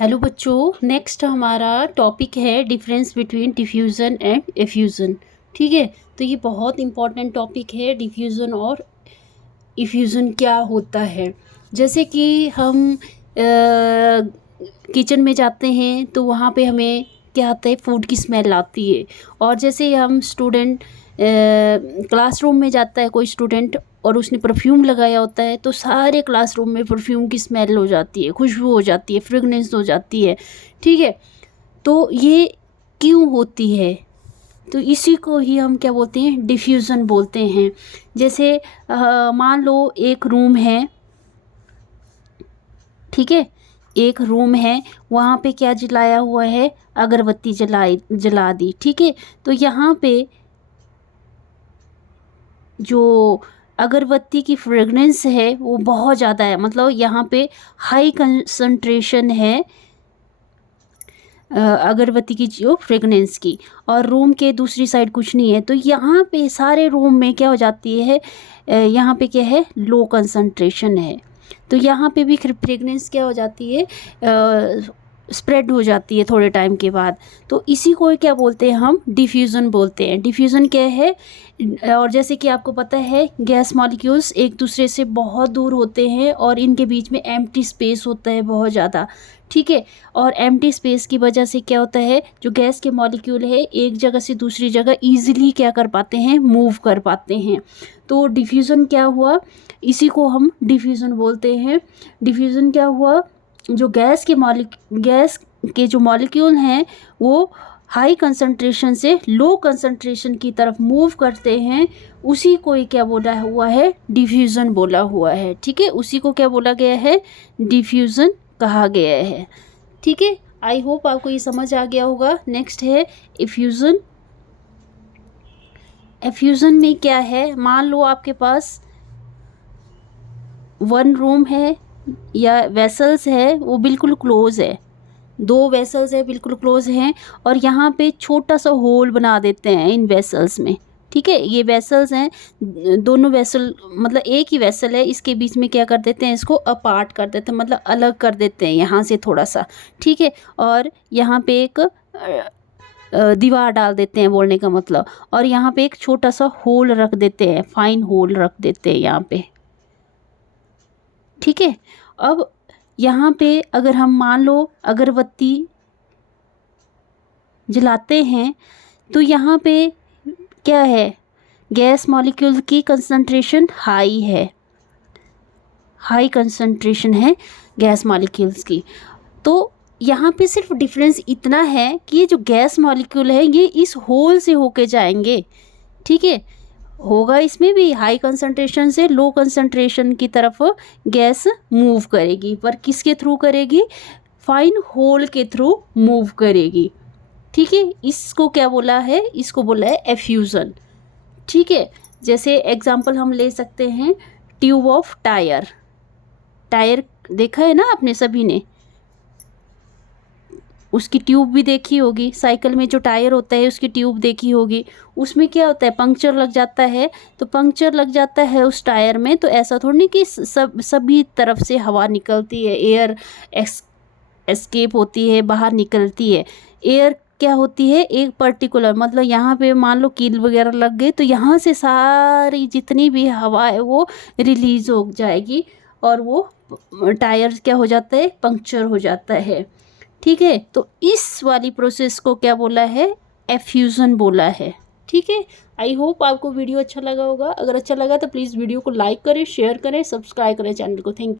Hello बच्चों, next हमारा topic है डिफरेंस बिटवीन डिफ्यूज़न एंड एफ्यूज़न। ठीक है, तो ये बहुत इंपॉर्टेंट टॉपिक है। डिफ्यूज़न और इफ्यूज़न क्या होता है। जैसे कि हम किचन में जाते हैं तो वहाँ पे हमें क्या आता है, फूड की स्मेल आती है। और जैसे हम स्टूडेंट क्लासरूम में जाता है कोई स्टूडेंट और उसने परफ्यूम लगाया होता है तो सारे क्लासरूम में परफ्यूम की स्मेल हो जाती है, खुशबू हो जाती है, फ्रेगनेंस हो जाती है। ठीक है, तो ये क्यों होती है? तो इसी को ही हम क्या बोलते हैं, डिफ्यूज़न बोलते हैं। जैसे मान लो एक रूम है, ठीक है, एक रूम है, वहाँ पे क्या जलाया हुआ है, अगरबत्ती जला दी। ठीक है, तो यहाँ पे जो अगरबत्ती की फ्रेगनेंस है वो बहुत ज़्यादा है, मतलब यहाँ पे हाई कंसंट्रेशन है अगरबत्ती की जो फ्रेगनेंस की, और रूम के दूसरी साइड कुछ नहीं है। तो यहाँ पे सारे रूम में क्या हो जाती है, यहाँ पे क्या है, लो कंसंट्रेशन है। तो यहाँ पे भी फ्रेगनेंस क्या हो जाती है, स्प्रेड हो जाती है थोड़े टाइम के बाद। तो इसी को क्या बोलते हैं, हम डिफ्यूज़न बोलते हैं। डिफ्यूज़न क्या है, और जैसे कि आपको पता है गैस मॉलिक्यूल्स एक दूसरे से बहुत दूर होते हैं और इनके बीच में एम्प्टी स्पेस होता है बहुत ज़्यादा। ठीक है, और एम्प्टी स्पेस की वजह से क्या होता है, जो गैस के मॉलिक्यूल है एक जगह से दूसरी जगह ईजिली क्या कर पाते हैं, मूव कर पाते हैं। तो डिफ्यूज़न क्या हुआ, इसी को हम डिफ्यूज़न बोलते हैं। डिफ्यूज़न क्या हुआ, जो गैस के जो मॉलिक्यूल हैं वो हाई कंसंट्रेशन से लो कंसंट्रेशन की तरफ मूव करते हैं, उसी को ही क्या बोला हुआ है, डिफ्यूज़न बोला हुआ है। ठीक है, उसी को क्या बोला गया है, डिफ्यूज़न कहा गया है। ठीक है, आई होप आपको ये समझ आ गया होगा। नेक्स्ट है एफ्यूज़न। एफ्यूज़न में क्या है, मान लो आपके पास वन रूम है या वेसल्स है, वो बिल्कुल क्लोज है, दो वेसल्स है बिल्कुल क्लोज हैं, और यहाँ पे छोटा सा होल बना देते हैं इन वेसल्स में। ठीक है, ये वेसल्स हैं, दोनों वेसल मतलब एक ही वेसल है, इसके बीच में क्या कर देते हैं, इसको अपार्ट कर देते हैं, मतलब अलग कर देते हैं यहाँ से थोड़ा सा। ठीक है, और यहाँ पे एक दीवार डाल देते हैं बोलने का मतलब, और यहाँ पे एक छोटा सा होल रख देते हैं, फाइन होल रख देते हैं यहाँ पे। ठीक है, अब यहाँ पे अगर हम मान लो अगरबत्ती जलाते हैं तो यहाँ पे क्या है, गैस मॉलिक्यूल की कंसंट्रेशन हाई है, हाई कंसंट्रेशन है गैस मॉलिक्यूल्स की। तो यहाँ पे सिर्फ डिफरेंस इतना है कि ये जो गैस मॉलिक्यूल है ये इस होल से होके जाएंगे। ठीक है, होगा इसमें भी हाई कंसंट्रेशन से लो कंसंट्रेशन की तरफ गैस मूव करेगी, पर किसके थ्रू करेगी, फाइन होल के थ्रू मूव करेगी। ठीक है, इसको क्या बोला है, इसको बोला है एफ्यूज़न। ठीक है, जैसे एग्जांपल हम ले सकते हैं ट्यूब ऑफ टायर। टायर देखा है ना आपने सभी ने, उसकी ट्यूब भी देखी होगी, साइकिल में जो टायर होता है उसकी ट्यूब देखी होगी। उसमें क्या होता है, पंक्चर लग जाता है, तो पंक्चर लग जाता है उस टायर में, तो ऐसा थोड़ी नहीं कि सभी तरफ से हवा निकलती है, एयर एस्केप होती है, बाहर निकलती है। एयर क्या होती है, एक पर्टिकुलर, मतलब यहाँ पे मान लो कील वगैरह लग गई तो यहाँ से सारी जितनी भी हवा है वो रिलीज़ हो जाएगी और वो टायर क्या हो जाता है, पंक्चर हो जाता है। ठीक है, तो इस वाली प्रोसेस को क्या बोला है, एफ्यूज़न बोला है। ठीक है, आई होप आपको वीडियो अच्छा लगा होगा। अगर अच्छा लगा तो प्लीज़ वीडियो को लाइक करें, शेयर करें, सब्सक्राइब करें चैनल को। Thank you.